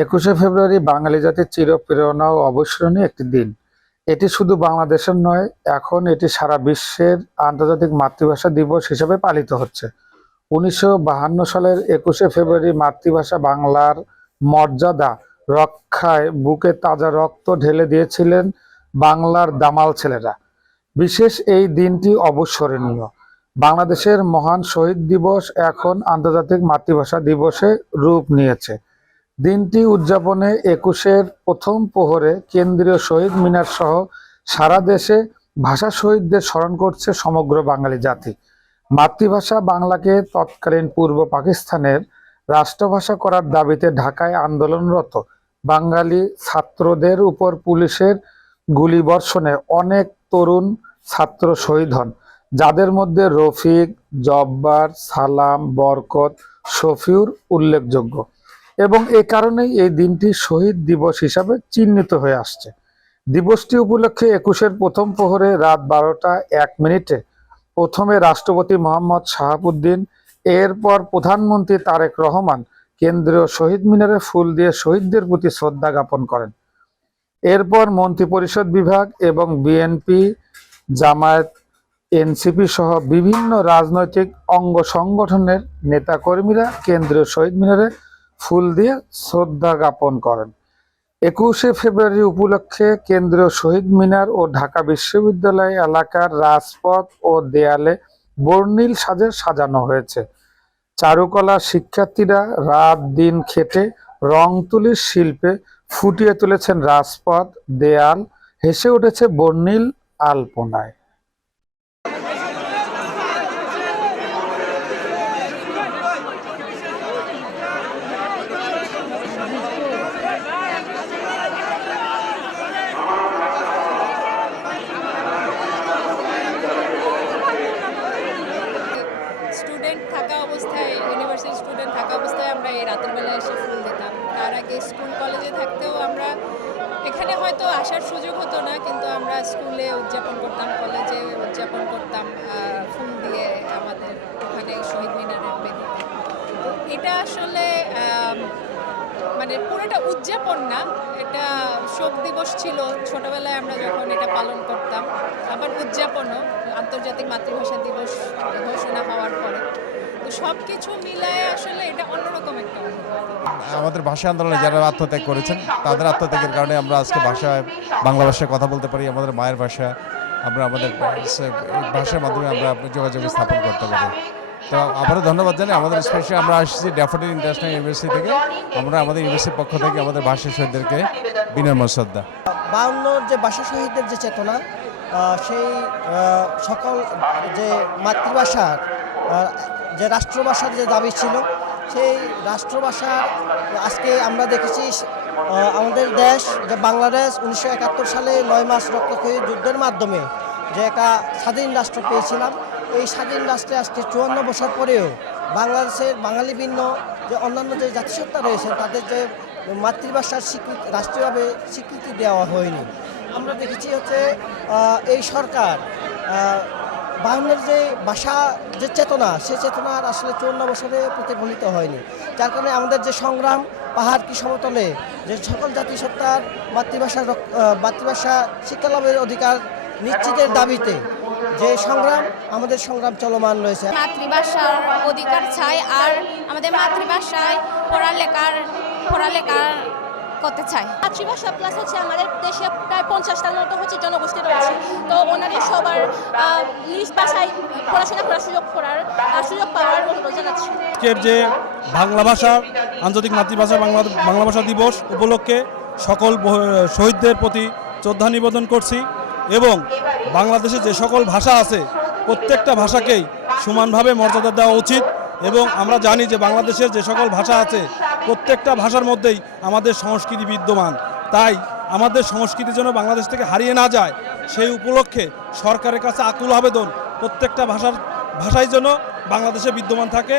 ২১শে ফেব্রুয়ারি বাঙালি জাতির চিরপ্রেরণা ও অবিস্মরণীয় একটি দিন। এটি শুধু বাংলাদেশের নয়, এখন এটি সারা বিশ্বের আন্তর্জাতিক মাতৃভাষা দিবস হিসেবে পালিত হচ্ছে। ১৯৫২ সালের ২১শে ফেব্রুয়ারি মাতৃভাষা বাংলার মর্যাদা রক্ষায় বুকে তাজা রক্ত ঢেলে দিয়েছিলেন বাংলার দামাল ছেলেরা। বিশেষ এই দিনটি অবিস্মরণীয়। বাংলাদেশের মহান শহীদ দিবস এখন আন্তর্জাতিক মাতৃভাষা দিবসে রূপ নিয়েছে। দিনটি উদযাপনে ২১-এর প্রথম প্রহরে কেন্দ্রীয় শহীদ মিনার সহ সারা দেশে ভাষা শহীদদের স্মরণ করছে সমগ্র বাঙালি জাতি। মাতৃভাষা বাংলাকে তৎকালীন পূর্ব পাকিস্তানের রাষ্ট্রভাষা করার দাবিতে ঢাকায় আন্দোলনরত বাঙালি ছাত্রদের উপর পুলিশের গুলিবর্ষণে অনেক তরুণ ছাত্র শহীদ হন, যাদের মধ্যে রফিক, জব্বার, সালাম, বরকত, শফিউর উল্লেখযোগ্য। এবং এ কারণেই এই দিনটি শহীদ দিবস হিসাবে চিহ্নিত হয়ে আসছে। দিবসটি উপলক্ষে ২১-এর প্রথম প্রহরে রাত ১২টা ১ মিনিটে প্রথমে রাষ্ট্রপতি মোহাম্মদ শাহাবুদ্দিন, এরপর প্রধানমন্ত্রী তারেক রহমান কেন্দ্রীয় শহীদ মিনারে ফুল দিয়ে শহীদদের প্রতি শ্রদ্ধা জ্ঞাপন করেন। এরপর মন্ত্রিপরিষদ বিভাগ এবং বিএনপি, জামায়াত, এনসিপি সহ বিভিন্ন রাজনৈতিক অঙ্গ সংগঠনের নেতাকর্মীরা কেন্দ্রীয় শহীদ মিনারে ফুল দিয়ে শ্রদ্ধা জ্ঞাপন করেন। ২১শে ফেব্রুয়ারি উপলক্ষে কেন্দ্রীয় শহীদ মিনার ও ঢাকা বিশ্ববিদ্যালয় এলাকার রাজপথ ও দেয়ালে বর্ণিল সাজে সাজানো হয়েছে। চারুকলা শিক্ষার্থীরা রাত দিন খেটে রং তুলির শিল্পে ফুটিয়ে তুলেছেন রাজপথ, দেয়াল, হেসে উঠেছে বর্ণিল আলপনায়। স্টুডেন্ট থাকা অবস্থায়, ইউনিভার্সিটি স্টুডেন্ট থাকা অবস্থায় আমরা এই রাতের বেলা এসে ফুল দিতাম। তার আগে স্কুল কলেজে থাকতেও আমরা এখানে হয়তো আসার সুযোগ হতো না, কিন্তু আমরা স্কুলে উদযাপন করতাম, কলেজে উদযাপন করতাম ফুল দিয়ে আমাদের ওখানে শহীদ মিনারের বেদিতে। তো এটা আসলে মানে পুরোটা উদযাপন না, এটা শোক দিবস ছিল ছোটবেলায় আমরা যখন এটা পালন করতাম, আবার উদযাপনও আন্তর্জাতিক মাতৃভাষা দিবস ঘোষণা হওয়ার পরে। তো সব কিছু মিলায়ে আসলে এটা অন্যরকম একটা আমাদের ভাষা আন্দোলনে যারা আত্মত্যাগ করেছেন তাদের আত্মত্যাগের কারণে আমরা আজকে বাংলা ভাষায় কথা বলতে পারি। আমাদের মায়ের ভাষা, আমরা আমাদের ভাষার মাধ্যমে আমরা যোগাযোগ স্থাপন করতে পারি। তো আবারও ধন্যবাদ জানাই আমাদের স্পেশালি আমরা আসছি ড্যাফোডিল ইন্টারন্যাশনাল ইউনিভার্সিটি থেকে। আমরা আমাদের ইউনিভার্সিটির পক্ষ থেকে আমাদের ভাষা শহীদদেরকে বিনম্র শ্রদ্ধা। ৫২ যে ভাষা শহীদদের যে চেতনা, সেই সকল যে মাতৃভাষার যে রাষ্ট্রভাষার যে দাবি ছিল, সেই রাষ্ট্রভাষার আজকে আমরা দেখেছি আমাদের দেশ যে বাংলাদেশ ১৯৭১ সালে ৯ মাস রক্তক্ষয়ী যুদ্ধের মাধ্যমে যে একটা স্বাধীন রাষ্ট্র পেয়েছিলাম। এই স্বাধীন রাষ্ট্রে আজকে ৫৪ বছর পরেও বাংলাদেশের বাঙালি ভিন্ন যে অন্যান্য যে জাতিসত্তা রয়েছে তাদের যে মাতৃভাষার স্বীকৃতি রাষ্ট্রীয়ভাবে স্বীকৃতি দেওয়া হয়নি। আমরা দেখেছি হচ্ছে এই সরকার বাংলার যে ভাষা যে চেতনা, সেই চেতনার আসলে ৫৪ বছরে প্রতিফলিত হয়নি। যার কারণে আমাদের যে সংগ্রাম পাহাড় কি সমতলে যে সকল জাতিসত্তার মাতৃভাষা শিক্ষালাভের অধিকার নিশ্চিতের দাবিতে যে সংগ্রাম, আমাদের সংগ্রাম চলমান রয়েছে। মাতৃভাষার অধিকার চাই, আর আমাদের মাতৃভাষায় পড়ালেখা করতে চাই। মাতৃভাষা প্লাস হচ্ছে আমাদের দেশে প্রায় ৫০টার মতো হচ্ছে জনগোষ্ঠী রয়েছে। তো ওনাদের সবার নিজ ভাষায় পড়াশোনা করার সুযোগ পাওয়ার অনুরোধ জানাচ্ছি। আজকের যে বাংলা ভাষা আন্তর্জাতিক মাতৃভাষা বাংলা ভাষা দিবস উপলক্ষে সকল শহীদদের প্রতি শ্রদ্ধা নিবেদন করছি এবং বাংলাদেশে যে সকল ভাষা আছে প্রত্যেকটা ভাষাকেই সমানভাবে মর্যাদা দেওয়া উচিত। এবং আমরা জানি যে বাংলাদেশের যে সকল ভাষা আছে প্রত্যেকটা ভাষার মধ্যেই আমাদের সংস্কৃতি বিদ্যমান। তাই আমাদের সংস্কৃতি যেন বাংলাদেশ থেকে হারিয়ে না যায়, সেই উপলক্ষে সরকারের কাছে আকুল আবেদন প্রত্যেকটা ভাষাই যেন বাংলাদেশে বিদ্যমান থাকে।